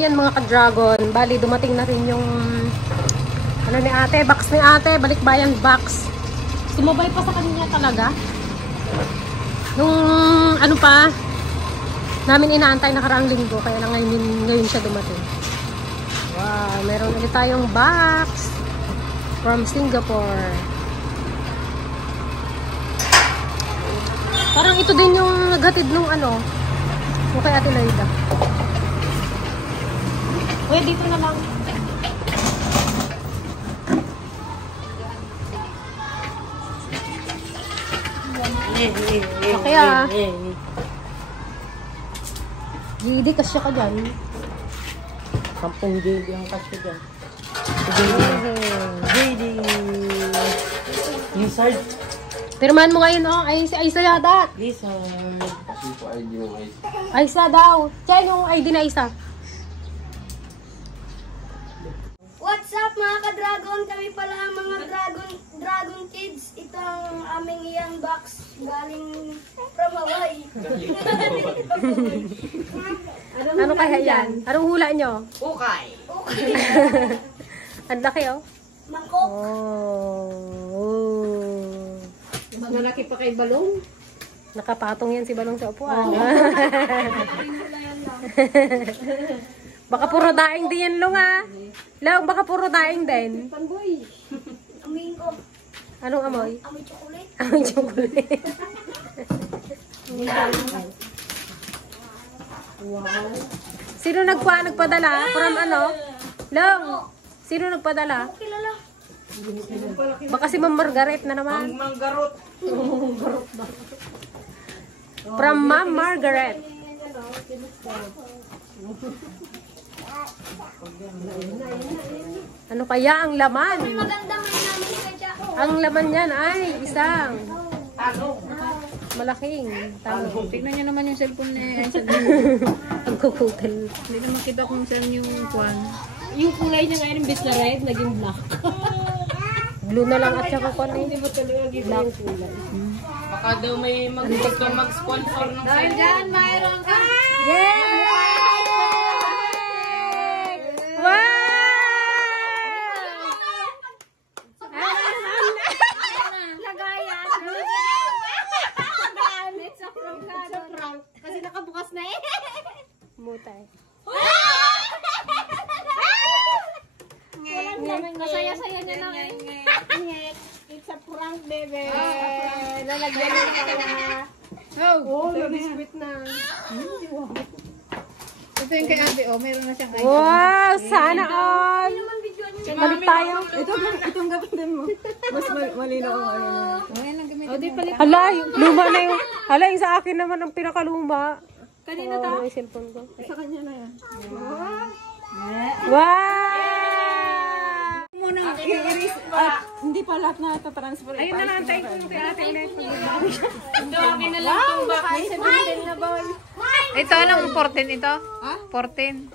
ayan mga ka-dragon. Bali, dumating na rin yung ano ni ate, box ni ate, balikbayan box. Sumabay pa sa kanya talaga. Nung ano pa, namin inaantay nakaraang linggo, kaya na ngayon siya dumating. Wow, meron ulit tayong box from Singapore. Parang ito din yung naghatid nung ano, yung kay Ate Laida. Uy, dito na lang. Okay ah. GD, kasya ka dyan. 10 GD ang kasya dyan. GD. Lizard. Pirmahan mo ngayon, oh. Ay, si Aisa yata. Lizard. Kasi po ID yung Aisa. Aisa daw. Check yung ID na Aisa. What's up mga ka-dragon? Kami pala ang mga dragon kids. Ito ang aming iyan box galing from Hawaii. Ano kaya yan? Anong hula nyo? Okay. Okay. Ang laki, oh. Mangkok. Oh. Mas malaki pa kay Balong. Nakapatong yan si Balong sa upuan. Baka puro daing din yan, Long, ha? Long, baka puro daing din. Panboy. Amoyin ko. Anong amoy? Amoy chocolate. Amoy chocolate. Wow. Sino nagpadala? From ano? Long, sino nagpadala? Kilala. Baka si Ma'am Margaret na naman. Manggarot. From Ma'am Margaret. Ano kaya ang laman? Maganda may namin kaya. Ang laman niyan ay isang malaking tango. Tignan niyo naman yung cellphone ni Aisa. Ang kukutel. Hindi na makita kung saan yung kwan. Yung kulay niya ngayon, imbis na red, naging black. Blue na lang at saka kwan eh. Hindi ba talaga black yung kulay? Baka daw may mag-sponsor ng dahil dyan, mayroon ka! Yay! Wow! Lagayan. It's a prank. Kasi nakabukas na eh. Mutay. Masaya-saya niya lang eh. It's a prank, baby. Lalagyan niya pala. Oh, na-biscuit na. Ito yung kay Ate, oh. Meron na siyang item. Wow! Sana all! Balik tayo. Itong gamitin mo. Mas malinaw ang ano. Ayan ang gamitin mo. Hala, luma na yung... Hala, yung sa akin naman ang pinakaluma. Kanina ta? May cellphone ko. Sa kanya na yan. Wow! Muna, hindi pa lahat na ito-transfer. Ayun na lang, tayo ko kay ate ulit. Ito, akin na lang itong box. Ito, anong 14 ito? Ha? 14.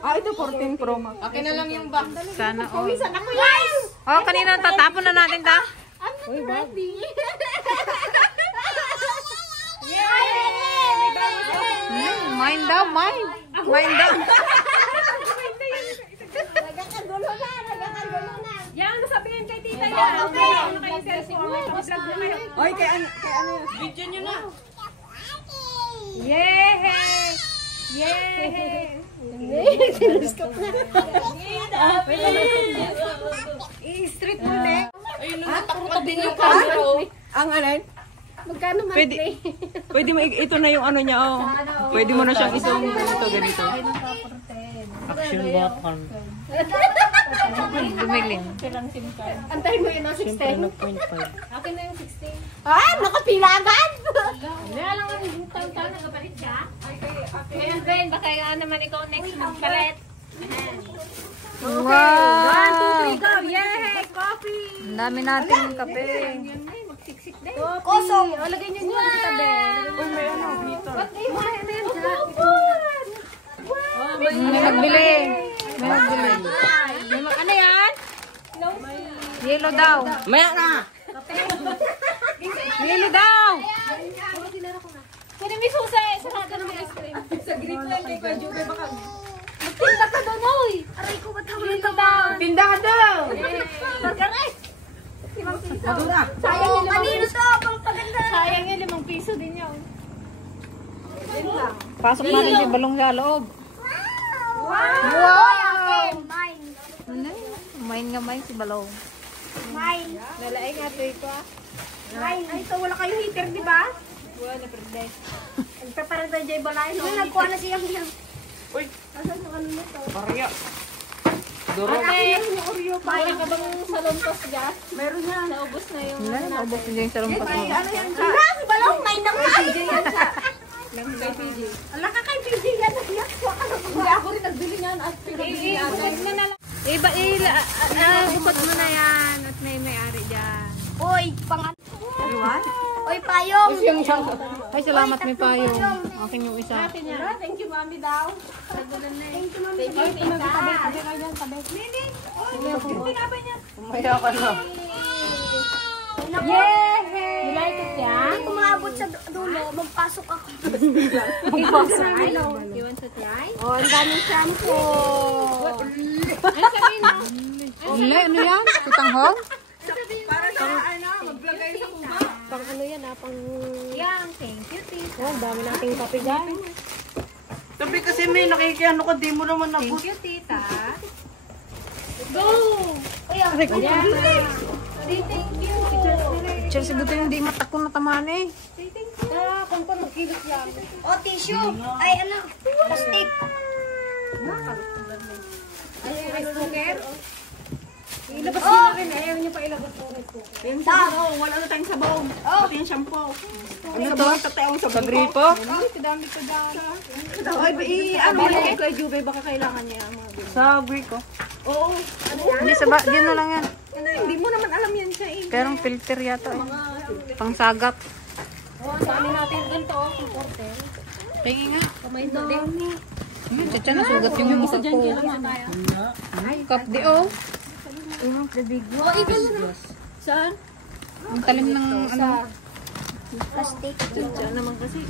Ito 14 Pro Max. Akin na lang yung box. Sana all. Pawisan ako guys! Oh, kanina tatapon na natin ta. I'm not ready. Mine daw, mine. Mine daw. Nagkakagulo na. Yan, sabihin kay tita yan. Okay. Ano kayo cellphone? Mag-vlog na kayo. Oy, kay ano yan? Video nyo na. Yay! Yay! I-street mo na. Ayun, natakot din yung camera. Ang alin? Magkano man Pwede mo, ito na yung ano niya, oh. Pwede mo na siyang isang ito, ganito. Action button. Dumilim. Antayin mo yun ang 16. Akin na yung 16. Ah, nakapila agad! Wala lang ang taon-taon nagapalit siya. Kaya Ben, baka naman ikaw next magpalit. Wow! 1, 2, 3, go! Yay! Coffee! Ang dami nating kape. Magsiksik din. Kosong! O, lagay nyo nyo sa tabi. Uy, may ano, meter. May nagbili. May nagbili. Ano yan? Yellow daw. Maya na! Yellow daw. Kaya may susa eh. Sa hata ng ice cream. Sa green lang kay Kajube baka. Tinda ka doon, oy! Aray ko, ba't naman ka ba? Tinda ka daw! Barkang eh! 5 piso. Sayang yung kanino to, pang paganda. Sayang yung 5 piso din yun. Pasok natin si Balong sa loob. Wow! Mine. Main nga main si Balong. Mine. Nalaing nga ito ito ah. Mine. Ay, ito wala kayong heater, di ba? Wala na perde. Nagpaparan tayo dyan balay. Nung nagkuha na siyang yan. Uy! Asan yung ano nito? Parya! Duro! Yung Oreo pa. Wala ka bang salontos dyan? Meron yan. Naubos na yung Wala na, ubos na dyan sa rumpas mo. ano yan siya? Ang balong, mine ng mine. PJ yan siya. Lang kay PJ. Ala ka kay PJ yan. Hindi ako rin nagbili niyan at pinabili natin. Bukod mo na yan at may-ari dyan. Oy, pang ano? Oy, payong. Ay, salamat may payo. Akin yung isa. Thank you, mami daw. Thank you, mami. Umaya ka na. Yay! You like it, yeah? Hindi ko maabot sa dulo. Magpasok ako. You want to try? Oh, ang daming shampoo. Ule, ano yan? Sitanghong? Pang ano yan, pang... Yan, thank you, tita. Oh, ang dami nating kape dyan. Sabi kasi may nakikiano ko, di mo naman nabot. Thank you, tita. Go! Ay, ang Thank you. Picture si Buto yung di matakon na tamaan eh. Kung pa magkilos yan. O, tissue. Ay, ano? Plastic. Ay, rice cooker. Ilabas nyo na rin. Ayaw nyo pa ilabas po rice cooker. Yung sabaw, wala na tayong sabaw. Pati yung shampoo. Ano to? Tateong sa gripo? Dami ko dyan. Ay, ano mo kay Jube, baka kailangan niya. Sa gripo? Oo. Hindi sa ba, dyan na lang yan. Hindi mo naman alam yan siya eh. Pero filter yata eh. Pangsagat. Oh, ang dami natin ganito. Importer. Tingin nga. Kamay na din. Yun, tsatsa nasugat yung isa ko. Ay, cup di oh. O, ikaw na. Saan? Ang talim ng ano. Plastic. Diyan naman kasi.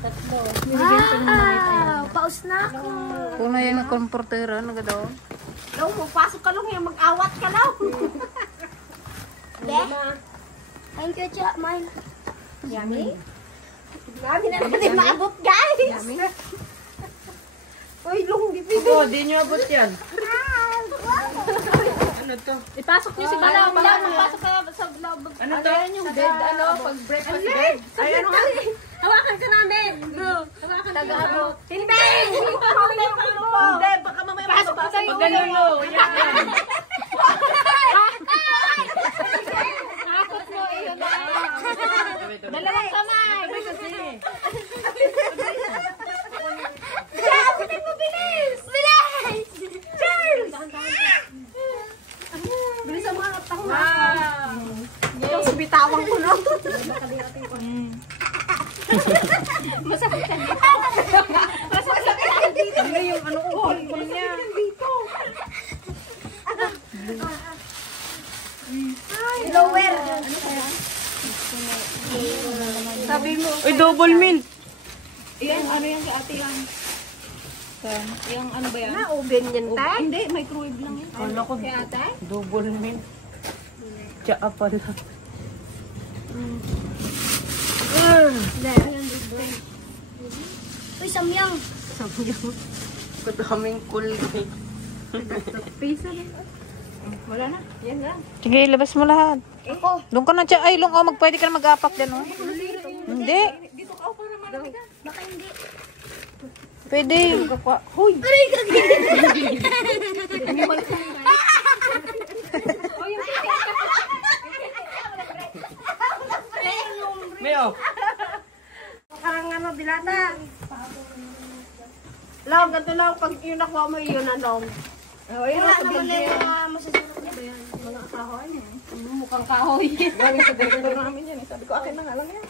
Tatlo. Wow! Paus na ako. Puno yung komportera. Ano ka daw? Daw, magpasok ka lang yan. Mag-awat ka lang. Be? Thank you, Cha. Mine. Yummy? Dami na natin maabot, guys. Uy, long dipid. Oo, di nyo abot yan. Ano to? Ipasok niyo si Bala. Bala, magpasok ka sa loob. Ano to? Yung bed, pag breakfast bed. Ay, ano nga? Hawakan ka namin. Hawakan ka namin. Hindi! Hindi, baka mamaya pasok pa sa iyo. Ganun mo. Yan. Nakakot mo, iyon na. Dalawang kamay. Cha! Bilis mo, bilis! Bilis! Charles! Bilis ang mga katang na. Ito sa bitawang ko, no? Masakit ka dito. Masakit ka dito. Ano yung ano ko niya? Lower. Sabi mo. Uy, double mint. Yan, ano yan si ate yan? Yung ano ba yan? Na, oven yan, tay? Hindi, microwave lang yan. Ano ko? Si ate? Double mint. Tsaa pala. Uy, samyang. Kadaming kulgate. Wala na. Yan lang. Sige, ilabas mo lahat. Ako. Doon ka na siya. Ay, Long, oh, pwede ka na mag-apak dyan, oh. Hindi. Baka hindi. Pwede. Hoy! Mayo. Parang ano, dilata. Long, ganito lang. Pag yung nakuha mo yun, ano? Wala naman na yung mga masusunod niya. Mga kahoy. Mukhang kahoy. Galing sa director namin yan. Sabi ko, akin na nga lang yan.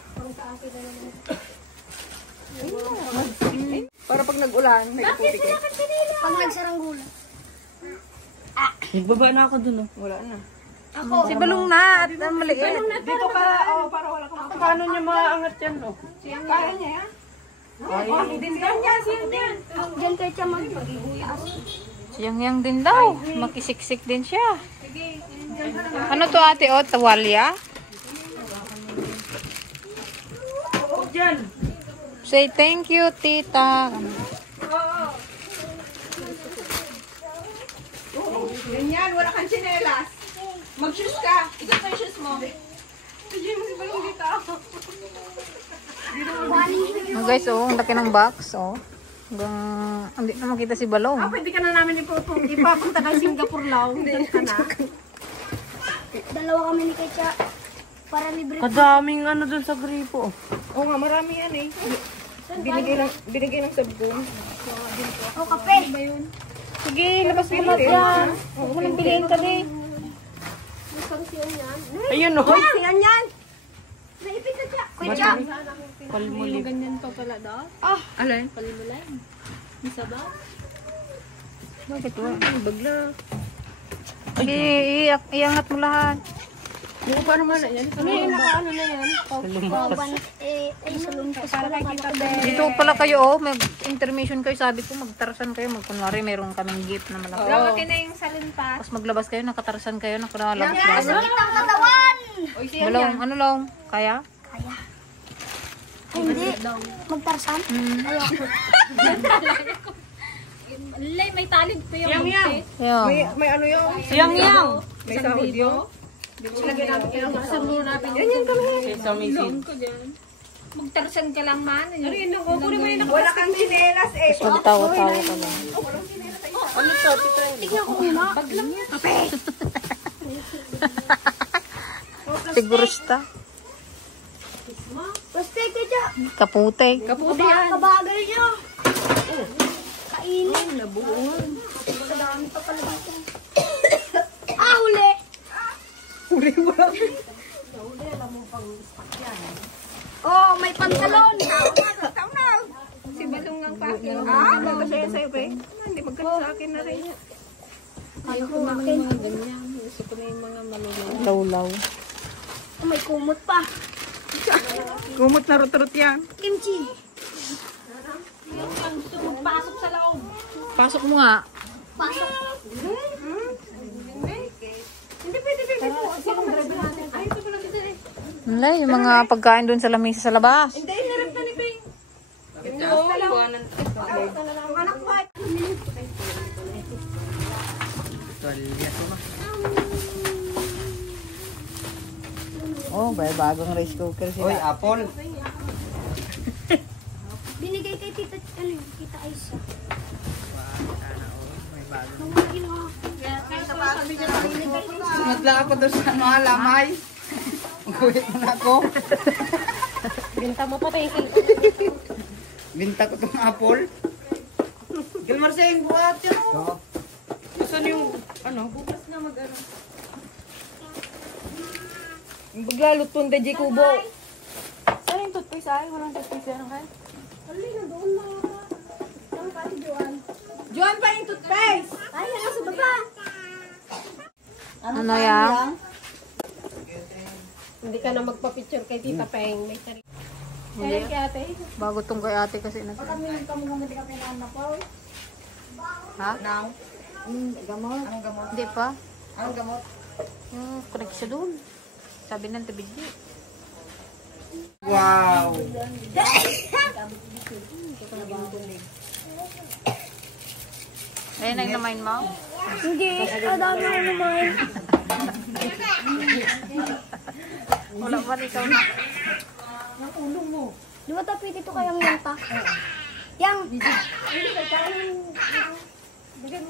Para pag nag-ulan, may ikuti kayo. Pag nagsaranggulan. Nagbaba na ako dun, oh. Wala na. Ako. Si Balong na at ang maliit. Dito ka, para wala kang Paano niya maaangat yan, oh? Kaya niya yan. Diyan kayo siya mag-taas. Siyang din daw. Makisiksik din siya. Ano to ate o? Tawalya? Say thank you, tita. Ganyan, wala kang tsinelas. Mag-shoes ka. Ikaw sa shoes mo. Sige mo si Balong dito. Oh, guys, oh, ang laki ng box, oh. Hanggang, hindi na makita si Balong. Pwede ka na namin ipapunta kay Singapore lang. Diyan ka na. Dalawa kami ni Kecha. Para libre. Kadaming ano dun sa gripo. Oo nga, marami yan eh. Binigay ng sabon. O, kape. Sige, labas mo lang yan. Huwag mo nang piliin ka din. Ayun o. Yan yan! Naipit na siya. Kecha. Palmulip. Ganyan pa pala daw. Alin? Palimulay. Isa ba? Bakit ba? Bagla. Iangat mo lahat. Yung pa naman na yan. Ano yung nakaano na yan? Sa lumpas pala kita. Dito pala kayo, oh. Mag-intermission kayo. Sabi ko, magtarasan kayo. Kunwari, mayroon kaming gift na malaki. Lawaki na yung salon pa. Tapos maglabas kayo, nakatarasan kayo, nakalabas Sa kayo. kitang katawan. Balong, ano lang? Kaya? Kaya. Ay, hindi. Magtarsan? Lay, may talid pa yung Yeah. May ano yung? Yang! May sahod yung? Lagyan natin kayo. Sasalunan natin. Yan kami. Magtarsan ka lang man. Ano yun? Kukunin mo yun. Wala kang tsinelas eh. Tapos magtawa-tawa ka lang. Ano to? Tignan ko muna. Sigurista. Basta Kecha. Kapute. Kabagal niyo. Kainin. Nabuuan. Kadami pa pala dito. Huli. Huli mo lang. Oh, may pantalon. Si Balong ang pake. Ah, magkasaya sa'yo pe. Hindi magkasaya sa akin na rin. Ayaw kumakin. Lawlaw. Oh, may kumot pa. Gumot na rut-rut yan. Kimchi. Pasok sa loob. Pasok mo nga. Pasok. Wala, yung mga pagkain doon sa lamesa sa labas. Hindi, hirap na ni Ping. Ito, iwanan. Anak mo. Oh, bagong rice cooker sila. Oy, apple. Binigay kay Tita, ano yun, Tita Aisa. Sunod lang ako doon sa mga lamay. Mag-uwi mo na ako. Binta mo pa tayo. Binta ko itong apple. Gilmar sa yung buhat yan. Oo. Saan yung, ano, bukas na mag-ano. Yung bagla, lutong de Kubo. Saan yung toothpaste ay? Walang toothpaste yan, okay? Joan pa yung toothpaste! Ay, ano sa baba? Ano yan? Hindi ka na magpa-picture kay Tita Peng. May sarili. Hindi. Kaya kay ate. Bago tong kay ate kasi na. Ha? Nang? Gamot. Anong gamot? Hindi pa. Anong gamot? Correct siya doon. Sabi ng TBD. Wow! Ayun ang namain mo. Hindi, kadami na naman. Wala ba ikaw na? Di ba tapit ito kayang yanta? Yang! Bigay mo.